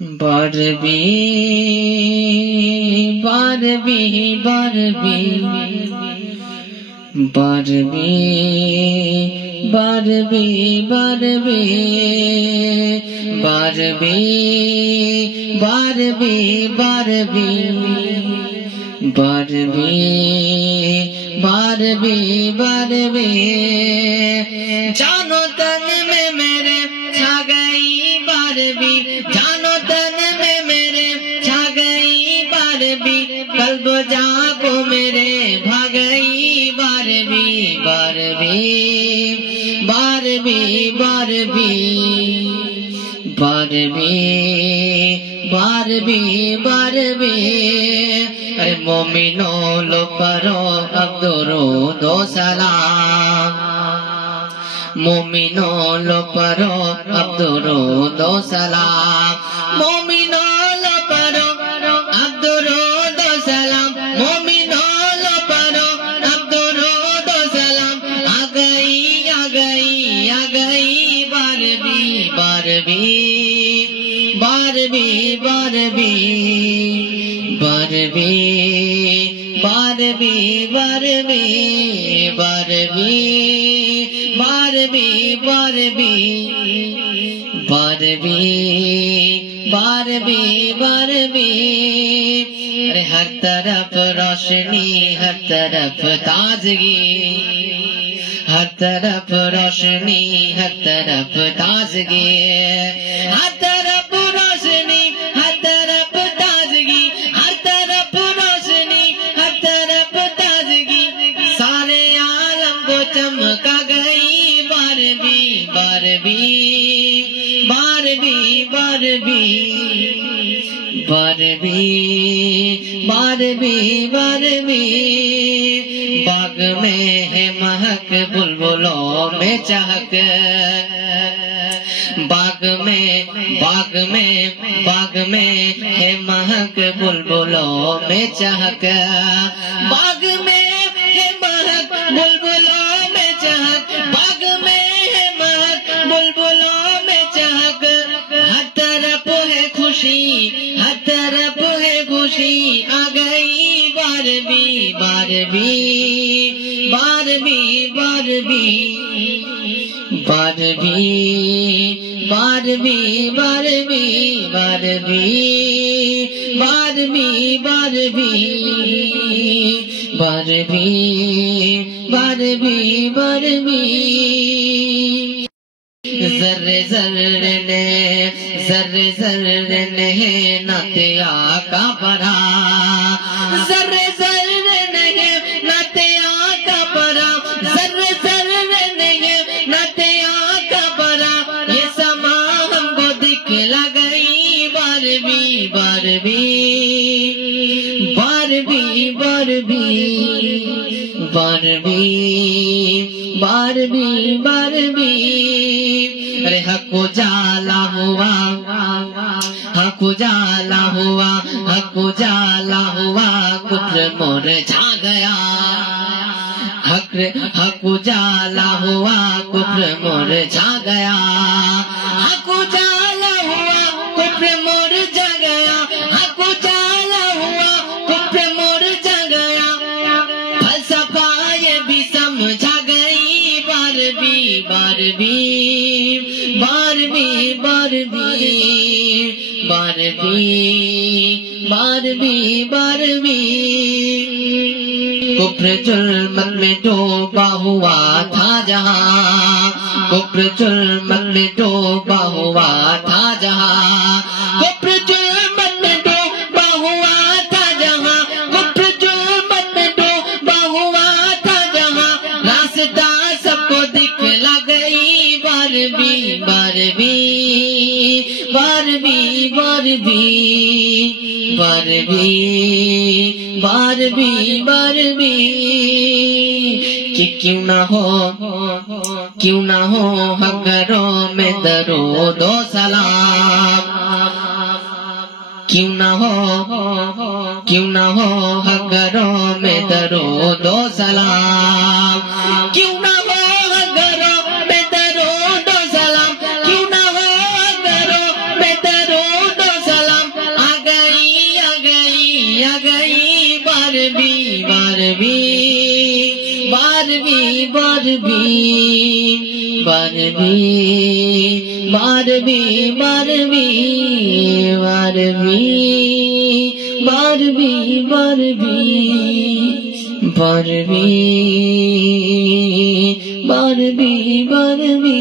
باربی باربی باربی باربی باربی باربی باربی باربی باربی باربی باربی باربی جانو تن میں میرے چھا گئی باربی جانو تن میں میرے چھا گئی باربی قلب جا کو میرے بھا گئی باربی باربی باربی باربی باربی باربی باربی ارے مومنوں لو پڑھو اب درود و سلام مومنوں لو پڑھو اب درود و سلام مومنوں لو پڑھو اب درود و سلام مومنوں لو پڑھو اب درود و سلام آ گئی آ گئی آ گئی باربی باربی باربی باربی باربی باربی باربی باربی باربی باربی باربی باربی باربی ارے ہر طرف روشنی ہر طرف تازگی ہر طرف روشنی ہر طرف تازگی ہر طرف روشنی ہر طرف تازگی ہر طرف روشنی ہر طرف تازگی سارے عالم کو چمکا گئی باربی باربی باربی باربی باربی باربی باربی باغ میں ہے مہک بلبلوں میں چہک باغ میں ہے مہک بلبلوں میں چہک باغ میں ہے مہک بلبلوں میں چہک باغ میں ہے مہک بلبلوں میں چہک ہر طرف ہے خوشی ہر طرف ہے خوشی آ گئی باربی باربی باربی باربی باربی باربی باربی باربی باربی باربی باربی باربی باربی ذرے ذرے نے نعت آقا پڑھا ذرے ذرے نے نعت آقا پڑھا ذرے ذرے نے نعت آقا پڑھا یہ سما ہم کو دکھلا گئی باربی باربی باربی باربی باربی باربی باربی ارے حق اجالا ہوا حق اجالا ہوا حق اجالا ہوا کفر مرجھا گیا حق اجالا ہوا کفر مرجھا گیا حق اجالا ہوا کفر مرجھا گیا حق اجالا ہوا کفر مرجھا گیا فلسفہ یہ بھی سمجھا گئی باربی باربی باربی باربی باربی باربی باربی کفر ظلمت میں ڈوبا ہوا تھا جہاں کفر ظلمت میں ڈوبا ہوا تھا جہاں کفر ظلمت میں ڈوبا ہوا تھا جہاں کفر ظلمت میں ڈوبا ہوا تھا جہاں راستہ سب کو دکھلا گئی باربی باربی باربی باربی باربی باربی باربی کہ کیوں نہ ہو حق گھروں میں درود و سلام کیوں نہ ہو حق گھروں میں درود و سلام کیوں نہ ہو حق گھروں میں درود و سلام کیوں نہ ہو حق گھروں میں درود و سلام Barbie Barbie Barbie Barbie Barbie Barbie Barbie Barbie Barbie Barbie